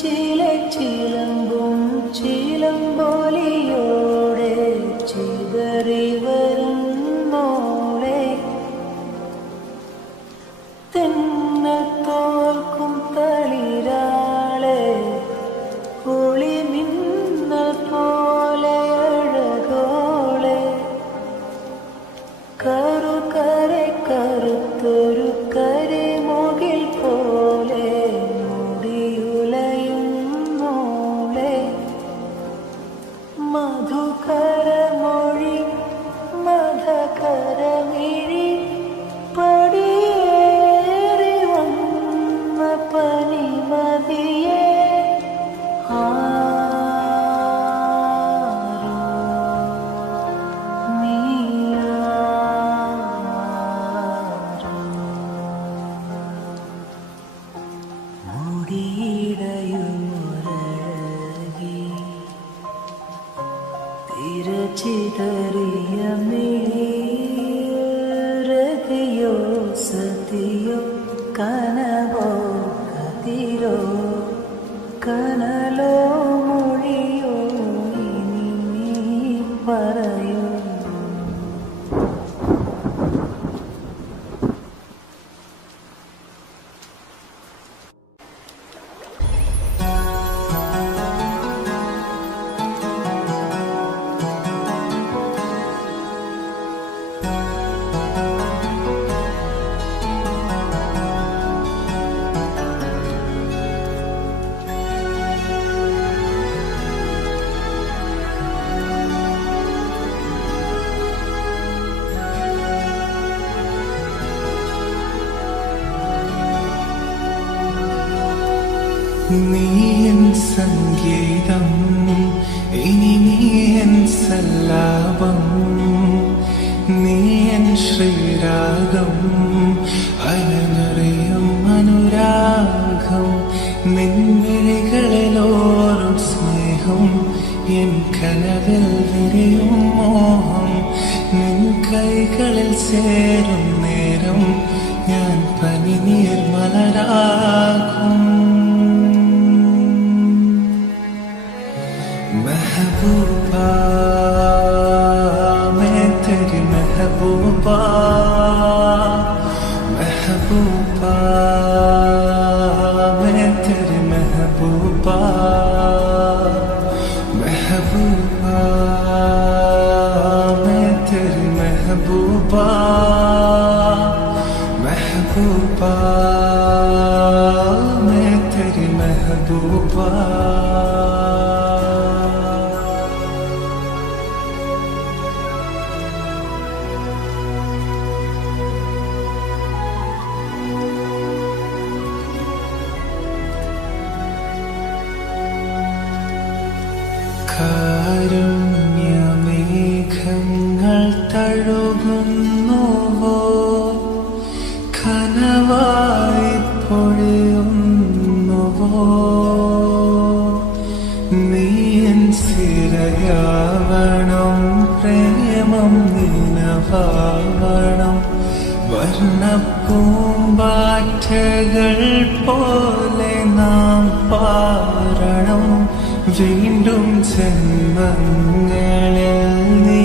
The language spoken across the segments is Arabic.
ചീലച്ചിലമ്പും ചീലം പോലെയോ മിൻവിളികളിലോരും സ്നേഹം എൻ കനവിൽ വിരിയും മോഹം നിൻ കൈകളിൽ ചേരും നേരം ഞാൻ പനിനീർ മലരാകും മെഹബൂബ महबूबा। വീണ്ടും ജന്മങ്ങളിൽ നീ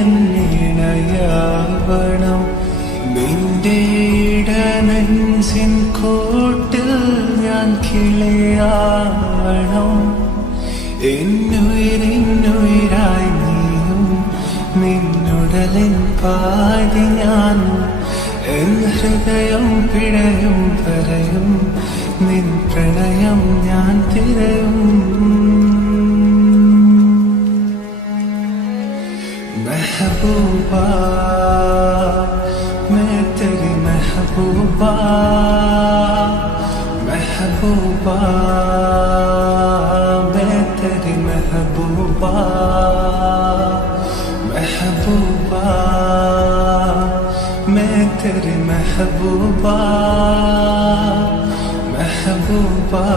എന്നിണയാവണം നിന്റെ ഇടനെഞ്ചിൻ കോട്ടിൽ ഞാൻ കിളയാവണം. എന്നുയിരിന്നുയിരായി നീയും നിന്നുടലിൻ പാതി ഞാനും. ഹൃദയം പിഴയും പറയും നിൻ പ്രണയം ഞാൻ തിരയും. محبوبة متر محبوبة محبوبة. محتاج محبوبة محبوبة. محتاج محبوبة محبوبة.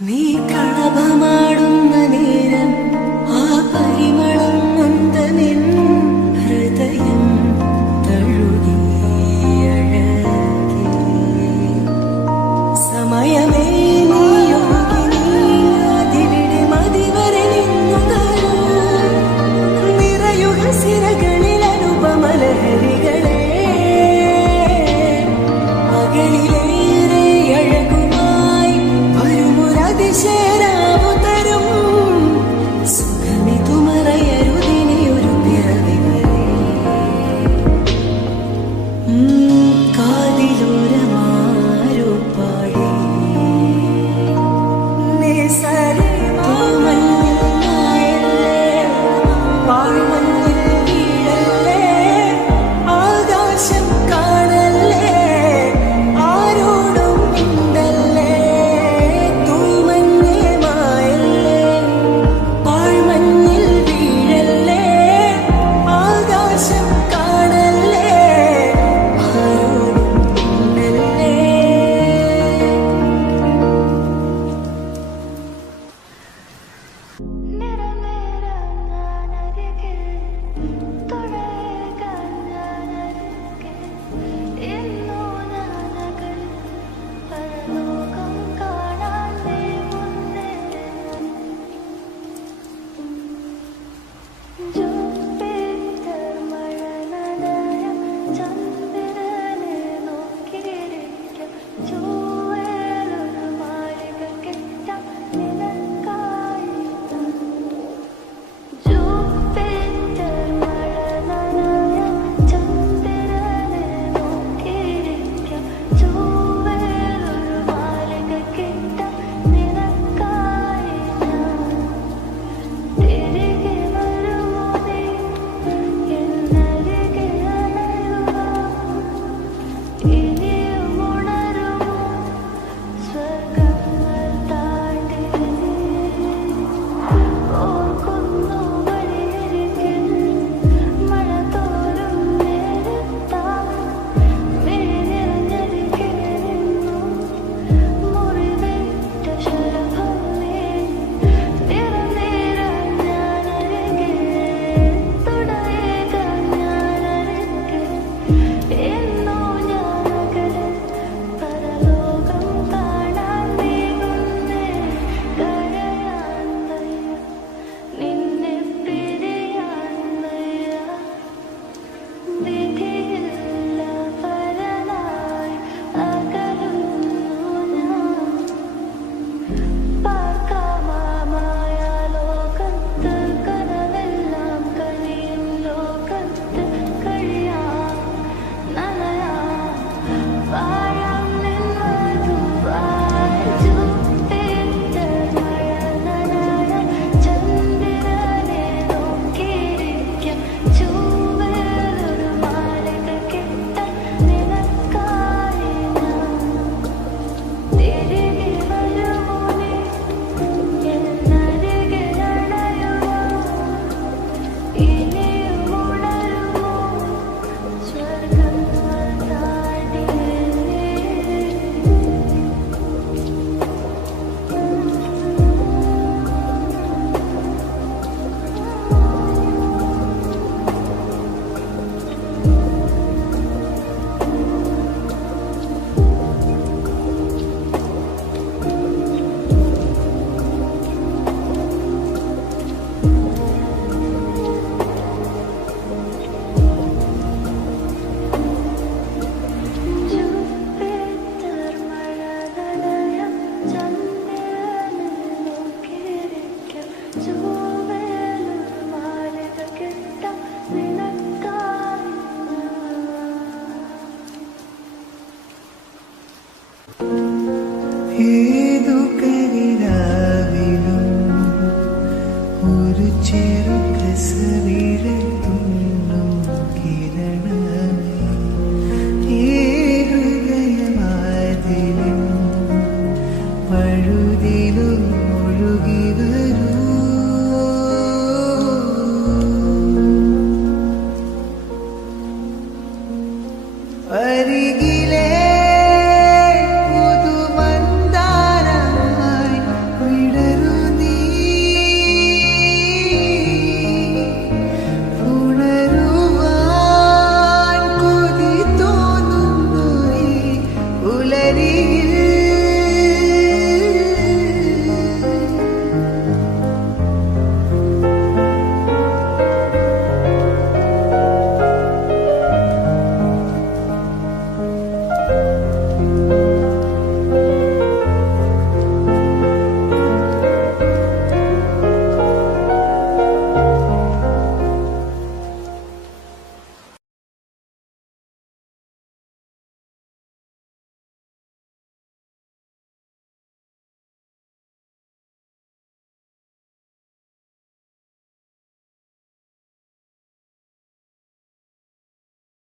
നീ കളഭമാ ഏതു കരിരാവിലും ഒരു ചെറു രസവിരൽ